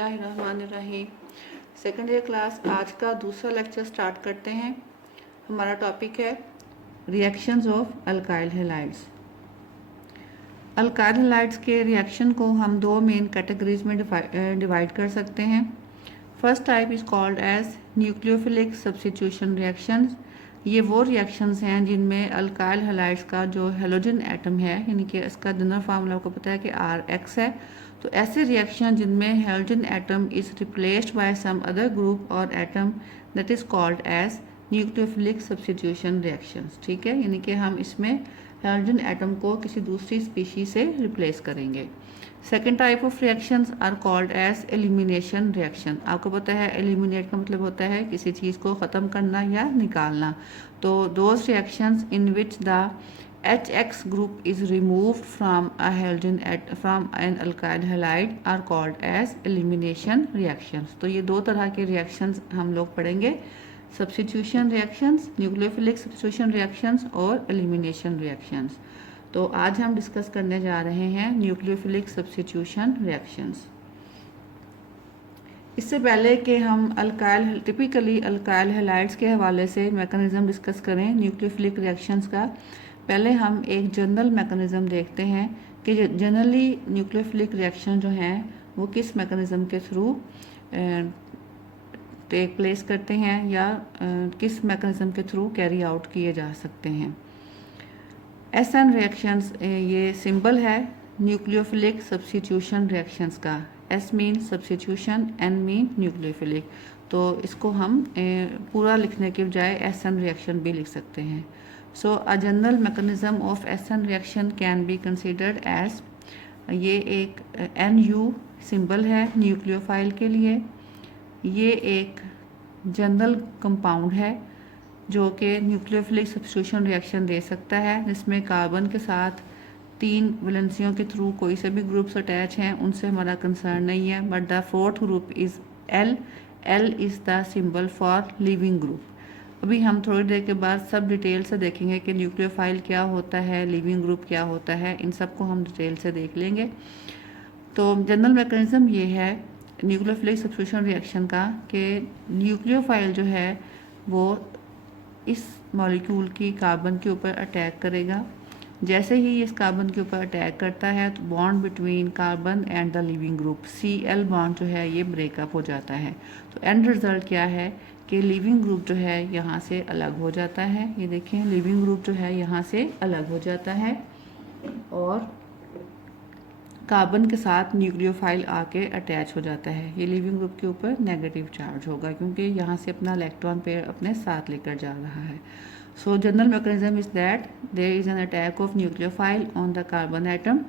बिस्मिल्लाहिर्रहमानिर्रहीम। Second year class आज का दूसरा लेक्चर स्टार्ट करते हैं। हमारा टॉपिक है reactions of alkyl halides. Alkyl halides के रिएक्शन को हम दो मेन कैटेगरीज में डिवाइड कर सकते हैं। First type is called as nucleophilic substitution reactions. ये वो रिएक्शंस हैं जिनमें अल्काइल हैलाइड्स का जो हेलोजन एटम है, यानी कि इसका जनरल फार्मूला आपको पता है कि RX है। तो ऐसे रिएक्शन जिनमें halogen atom is replaced by some other group और atom that is called as nucleophilic substitution reactions. ठीक है, यानी कि हम इसमें हेलोजन एटम को किसी दूसरी स्पीशीज से रिप्लेस करेंगे। Second type of reactions are called as elimination reaction. आपको पता है एलिमिनेट का मतलब होता है किसी चीज़ को ख़त्म करना या निकालना। तो those reactions in which the HX group is removed from a halogen from an alkyl halide are called as elimination reactions। तो ये दो तरह के reactions हम लोग पढ़ेंगे, substitution reactions, nucleophilic substitution reactions और elimination reactions। तो आज हम डिस्कस करने जा रहे हैं nucleophilic substitution reactions। इससे पहले कि हम टिपिकली अल्काइल हैलाइड्स के हवाले से मैकेनिज्म डिस्कस करें न्यूक्लियोफिलिक रिएक्शंस का, पहले हम एक जनरल मैकेनिज्म देखते हैं कि जनरली न्यूक्लियोफिलिक रिएक्शन जो हैं वो किस मैकेनिज्म के थ्रू टेक प्लेस करते हैं या किस मैकेनिज्म के थ्रू कैरी आउट किए जा सकते हैं। SN रिएक्शंस, ये सिंबल है न्यूक्लियोफिलिक सब्स्टिट्यूशन रिएक्शंस का। S mean substitution, N mean nucleophilic. तो इसको हम पूरा लिखने के बजाय SN रिएक्शन भी लिख सकते हैं। So a general mechanism of SN reaction can be considered as, ये एक NU सिंबल है न्यूक्लियोफाइल के लिए। ये एक जनरल कंपाउंड है जो कि न्यूक्लियोफिलिक सब्स्टिट्यूशन रिएक्शन दे सकता है, जिसमें कार्बन के साथ 3 वैलेंसियों के थ्रू कोई से भी ग्रुप्स अटैच हैं, उनसे हमारा कंसर्न नहीं है। But the fourth group is L। L is the symbol for leaving group. अभी हम थोड़ी देर के बाद सब डिटेल से देखेंगे कि न्यूक्लियोफाइल क्या होता है, लिविंग ग्रुप क्या होता है, इन सब को हम डिटेल से देख लेंगे। तो जनरल मैकेनिज्म ये है न्यूक्लियोफिलिक सब्स्टिट्यूशन रिएक्शन का कि न्यूक्लियोफाइल जो है वो इस मॉलिक्यूल की कार्बन के ऊपर अटैक करेगा। जैसे ही इस कार्बन के ऊपर अटैक करता है तो bond between carbon and the leaving group Cl bond जो है ये ब्रेकअप हो जाता है। तो एंड रिजल्ट क्या है कि लिविंग ग्रुप जो है यहाँ से अलग हो जाता है। ये देखें, लिविंग ग्रुप जो है यहाँ से अलग हो जाता है और कार्बन के साथ न्यूक्लियोफाइल आके अटैच हो जाता है। ये लिविंग ग्रुप के ऊपर नेगेटिव चार्ज होगा क्योंकि यहाँ से अपना इलेक्ट्रॉन पेयर अपने साथ लेकर जा रहा है। So general mechanism is that there is an attack of nucleophile on the carbon atom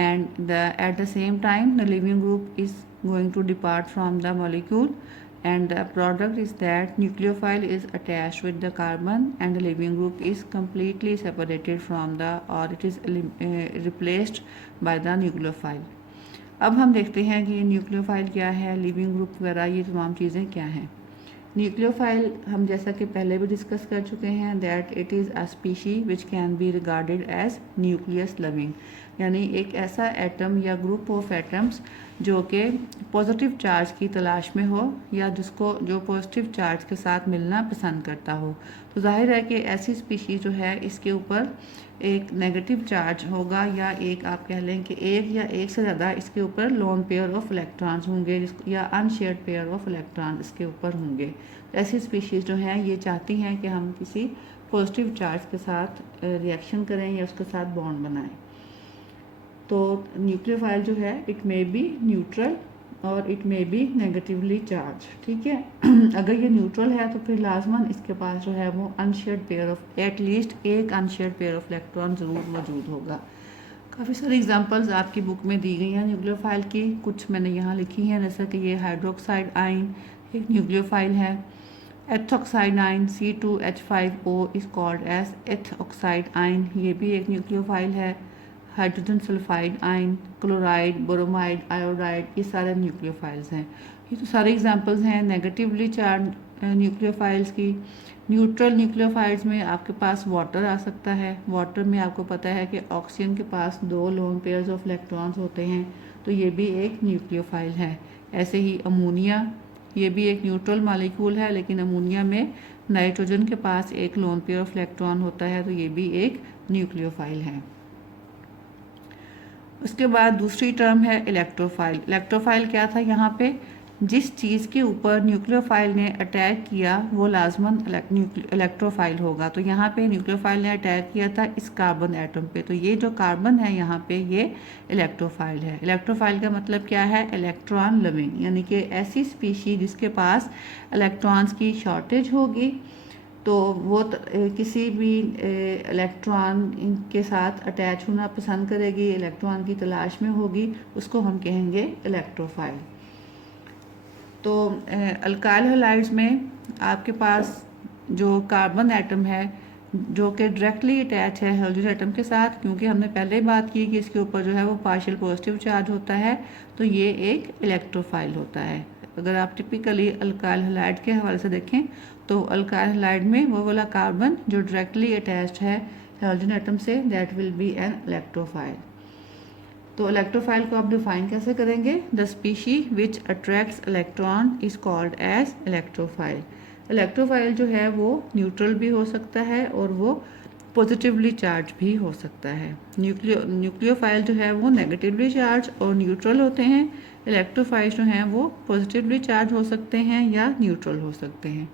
and at the same time the living group is going to depart from the molecule and the product is that nucleophile is attached with the carbon and the living group is completely separated from the or it is replaced by the nucleophile। अब हम देखते हैं कि nucleophile क्या है, leaving group वगैरह ये तमाम चीज़ें क्या हैं। न्यूक्लियोफाइल हम जैसा कि पहले भी डिस्कस कर चुके हैं that it is a species which can be regarded as nucleus loving, यानी एक ऐसा एटम या ग्रुप ऑफ एटम्स जो कि पॉजिटिव चार्ज की तलाश में हो या जो पॉजिटिव चार्ज के साथ मिलना पसंद करता हो। तो जाहिर है कि ऐसी स्पीशी जो है इसके ऊपर एक नेगेटिव चार्ज होगा या एक आप कह लें कि एक या एक से ज़्यादा इसके ऊपर लोन पेयर ऑफ इलेक्ट्रॉन्स होंगे या अनशेयर्ड पेयर ऑफ इलेक्ट्रॉन इसके ऊपर होंगे। ऐसी स्पीशीज़ जो हैं ये चाहती हैं कि हम किसी पॉजिटिव चार्ज के साथ रिएक्शन करें या उसके साथ बॉन्ड बनाएं। तो न्यूक्लियोफाइल जो है इट मे बी न्यूट्रल और it may be negatively charge. ठीक है, अगर ये न्यूट्रल है तो फिर लाजमन इसके पास जो है वो अनशेयर्ड पेयर ऑफ एटलीस्ट एक अनशेयर्ड पेयर ऑफ इलेक्ट्रॉन ज़रूर मौजूद होगा। काफ़ी सारी एग्जांपल्स आपकी बुक में दी गई हैं न्यूक्लियोफाइल की, कुछ मैंने यहाँ लिखी हैं, जैसा कि ये हाइड्रोक्साइड आयन एक न्यूक्लियोफाइल है। Ethoxide ion C2H5O is called as ethoxide ion, ये भी एक न्यूक्लियोफाइल है। Hydrogen sulphide ion, chloride, bromide, iodide, ये सारे न्यूक्लियोफाइल्स हैं। ये तो सारे एग्जांपल्स हैं नेगेटिवली चार्ज न्यूक्लियोफाइल्स की। न्यूट्रल न्यूक्लियोफाइल्स में आपके पास वाटर आ सकता है। वाटर में आपको पता है कि ऑक्सीजन के पास 2 लोन पेयर्स ऑफ इलेक्ट्रॉन्स होते हैं, तो ये भी एक न्यूक्लियोफाइल है। ऐसे ही अमोनिया, ये भी एक न्यूट्रल मॉलिक्यूल है, लेकिन अमोनिया में नाइट्रोजन के पास एक लोन पेयर ऑफ इलेक्ट्रॉन होता है, तो ये भी एक न्यूक्लियोफाइल है। उसके बाद दूसरी टर्म है इलेक्ट्रोफाइल। इलेक्ट्रोफाइल क्या था, यहाँ पे जिस चीज़ के ऊपर न्यूक्लियोफाइल ने अटैक किया वो लाजमन इलेक्ट्रोफाइल होगा। तो यहाँ पे न्यूक्लियोफाइल ने अटैक किया था इस कार्बन एटम पे, तो ये जो कार्बन है यहाँ पे ये इलेक्ट्रोफाइल है। इलेक्ट्रोफाइल का मतलब क्या है, इलेक्ट्रॉन लविंग, यानी कि ऐसी स्पीशी जिसके पास इलेक्ट्रॉन्स की शॉर्टेज होगी, तो वो किसी भी इलेक्ट्रॉन के साथ अटैच होना पसंद करेगी, इलेक्ट्रॉन की तलाश में होगी, उसको हम कहेंगे इलेक्ट्रोफाइल। तो अल्काइल हैलाइड्स में आपके पास जो कार्बन एटम है जो कि डायरेक्टली अटैच है हाइड्रोजन एटम के साथ, क्योंकि हमने पहले ही बात की कि इसके ऊपर जो है वो पार्शियल पॉजिटिव चार्ज होता है, तो ये एक इलेक्ट्रोफाइल होता है। अगर आप टिपिकली अल्काइल हैलाइड के हवाले से देखें तो अल्काइल हैलाइड में वो वाला कार्बन जो डायरेक्टली अटैच्ड है हाइड्रोजन एटम से, that will be an electrophile. तो इलेक्ट्रोफाइल को आप डिफाइन कैसे करेंगे, the species which attracts electron is called as electrophile. Electrophile जो है वो न्यूट्रल भी हो सकता है और वो पॉजिटिवली चार्ज भी हो सकता है। न्यूक्लियोफाइल जो है वो नेगेटिवली चार्ज और न्यूट्रल होते हैं। इलेक्ट्रोफाइल जो हैं वो पॉजिटिवली चार्ज हो सकते हैं या न्यूट्रल हो सकते हैं।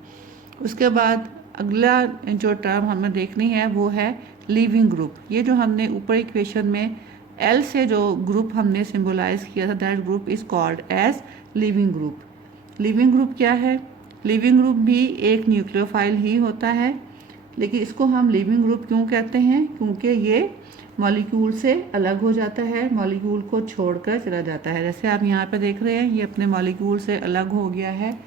उसके बाद अगला जो टर्म हमें देखनी है वो है लीविंग ग्रुप। ये जो हमने ऊपर इक्वेशन में एल से जो ग्रुप हमने सिंबलाइज किया था, that group is called as leaving group. Leaving group क्या है, लीविंग ग्रुप भी एक न्यूक्लियोफाइल ही होता है, लेकिन इसको हम लीविंग ग्रुप क्यों कहते हैं, क्योंकि ये मॉलिक्यूल से अलग हो जाता है, मॉलिक्यूल को छोड़कर चला जाता है। जैसे आप यहाँ पे देख रहे हैं ये अपने मॉलिक्यूल से अलग हो गया है,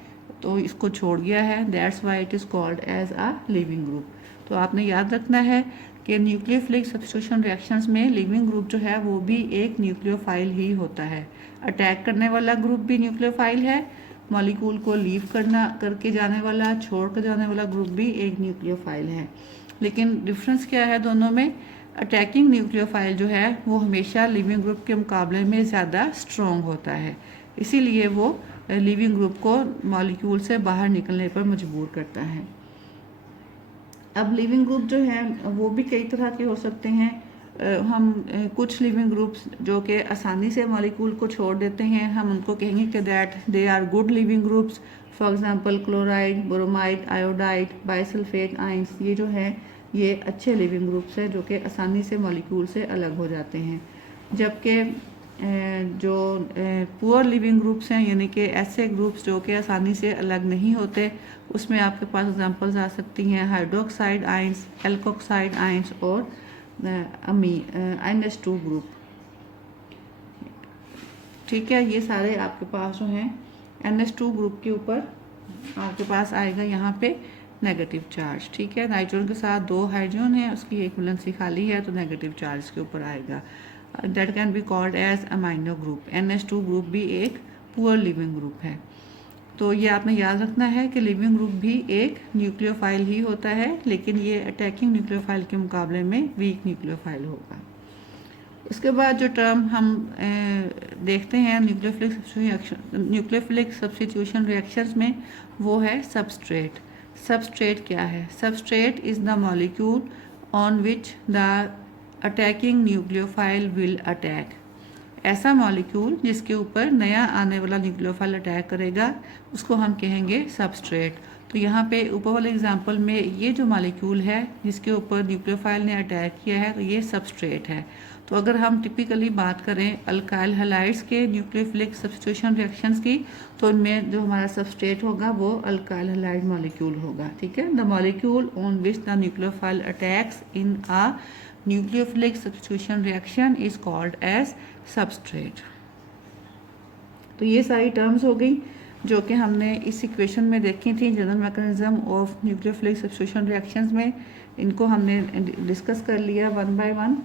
तो इसको छोड़ गया है, that's why it is called as a leaving group. तो आपने याद रखना है कि न्यूक्लियोफिलिक सब्स्टिट्यूशन रिएक्शंस में लिविंग ग्रुप जो है वो भी एक न्यूक्लियोफाइल ही होता है। अटैक करने वाला ग्रुप भी न्यूक्लियोफाइल है, मॉलिक्यूल को लीव करके जाने वाला, छोड़ कर जाने वाला ग्रुप भी एक न्यूक्लियोफाइल है। लेकिन डिफरेंस क्या है दोनों में, अटैकिंग न्यूक्लियोफाइल जो है वो हमेशा लिविंग ग्रुप के मुकाबले में ज़्यादा स्ट्रॉन्ग होता है, इसीलिए वो लिविंग ग्रुप को मॉलिक्यूल से बाहर निकलने पर मजबूर करता है। अब लिविंग ग्रुप जो है वो भी कई तरह के हो सकते हैं। हम कुछ लिविंग ग्रुप्स जो कि आसानी से मॉलिक्यूल को छोड़ देते हैं, हम उनको कहेंगे कि that they are good leaving groups. For example chloride, bromide, iodide, bisulphate ions, ये जो है ये अच्छे लिविंग ग्रुप्स हैं जो कि आसानी से मॉलिक्यूल से अलग हो जाते हैं। जबकि जो पुअर लिविंग ग्रुप्स हैं, यानी कि ऐसे ग्रुप्स जो कि आसानी से अलग नहीं होते, उसमें आपके पास एग्जांपल्स आ सकती हैं हाइड्रोक्साइड आयंस, एल्कोक्साइड आयंस और NH2 ग्रुप। ठीक है, ये सारे आपके पास जो हैं NH2 ग्रुप के ऊपर आपके पास आएगा यहाँ पे नेगेटिव चार्ज। ठीक है, नाइट्रोजन के साथ 2 हाइड्रोजन है, उसकी एक वैलेंसी खाली है, तो नेगेटिव चार्ज के ऊपर आएगा। That can be called as amino group. NH2 group भी एक पुअर लिविंग ग्रुप है। तो ये आपने याद रखना है कि लिविंग ग्रुप भी एक न्यूक्लियोफाइल ही होता है, लेकिन ये अटैकिंग न्यूक्लियोफाइल के मुकाबले में वीक न्यूक्लियोफाइल होगा। उसके बाद जो टर्म हम देखते हैं न्यूक्लियोफिलिक सब्स्टिट्यूशन रिएक्शंस में, वो है सबस्ट्रेट। सबस्ट्रेट क्या है, substrate is the molecule on which the attacking nucleophile will attack. ऐसा मॉलिक्यूल जिसके ऊपर नया आने वाला न्यूक्लियोफाइल अटैक करेगा उसको हम कहेंगे सबस्ट्रेट। तो यहाँ पे ऊपर वाले एग्जांपल में ये जो मॉलिक्यूल है जिसके ऊपर न्यूक्लियोफाइल ने अटैक किया है, तो ये सबस्ट्रेट है। तो अगर हम टिपिकली बात करें अल्काइल हैलाइड्स के न्यूक्लियोफिलिक सब्स्टिट्यूशन रिएक्शंस की, तो उनमें जो हमारा सबस्ट्रेट होगा वो अल्काइल हैलाइड मॉलिक्यूल होगा। ठीक है, the molecule on which the nucleophile attacks in a nucleophilic substitution reaction is called as substrate. तो ये सारी टर्म्स हो गई जो कि हमने इस इक्वेशन में देखी थी, general mechanism of nucleophilic substitution reactions में। इनको हमने डिस्कस कर लिया वन बाय वन।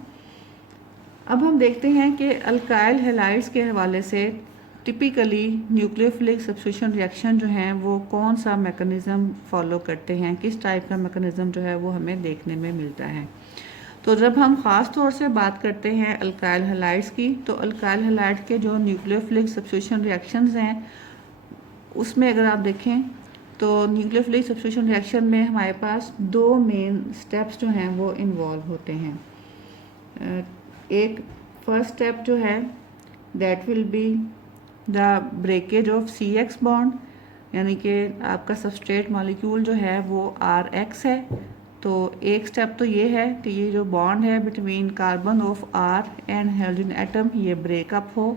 अब हम देखते हैं कि अल्काइल हैलाइड्स के हवाले से टिपिकली न्यूक्लियोफिलिक सब्स्टिट्यूशन रिएक्शन जो हैं वो कौन सा मैकेनिज्म फॉलो करते हैं, किस टाइप का मैकेनिज्म जो है वो हमें देखने में मिलता है। तो जब हम ख़ास तौर से बात करते हैं अल्काइल हैलाइड्स की, तो अल्काइल हैलाइड के जो न्यूक्लियोफिलिक सब्स्टिट्यूशन रिएक्शंस हैं उसमें अगर आप देखें तो न्यूक्लियोफिलिक सब्स्टिट्यूशन रिएक्शन में हमारे पास दो मेन स्टेप्स जो हैं वो इन्वॉल्व होते हैं। एक फर्स्ट स्टेप जो है that will be the breakage of CX bond, यानी कि आपका सबस्ट्रेट मॉलिक्यूल जो है वो RH है। तो एक स्टेप तो ये है कि ये जो बॉन्ड है between carbon of R and hydrogen atom ये ब्रेकअप हो,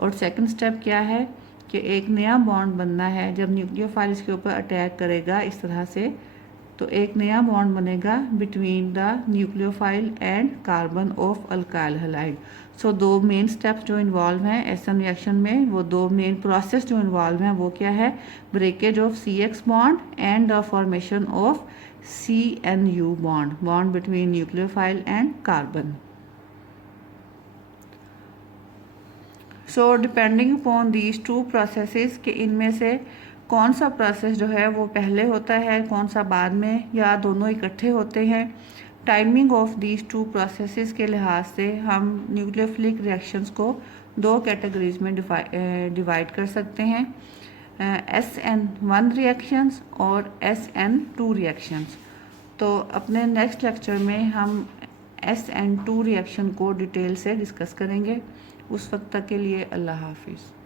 और सेकंड स्टेप क्या है कि एक नया बॉन्ड बनना है जब न्यूक्लियोफाइल इसके ऊपर अटैक करेगा इस तरह से, तो एक नया बॉन्ड बनेगा between the nucleophile and carbon of alkyl halide. So दो मेन स्टेप्स जो इन्वॉल्व हैं एसएन रिएक्शन में, वो दो मेन प्रोसेस जो इन्वॉल्व हैं वो क्या है, breakage of CX bond and the formation of CNU bond, bond between nucleophile and carbon. So depending upon these two processes कि इनमें से कौन सा प्रोसेस जो है वो पहले होता है, कौन सा बाद में, या दोनों इकट्ठे होते हैं, timing of these two processes के लिहाज से हम न्यूक्लियोफिलिक रिएक्शंस को दो कैटेगरीज में डिवाइड कर सकते हैं, SN1 रिएक्शंस और SN2 रिएक्शंस। तो अपने नेक्स्ट लेक्चर में हम SN2 रिएक्शन को डिटेल से डिस्कस करेंगे। उस वक्त तक के लिए अल्लाह हाफिज़।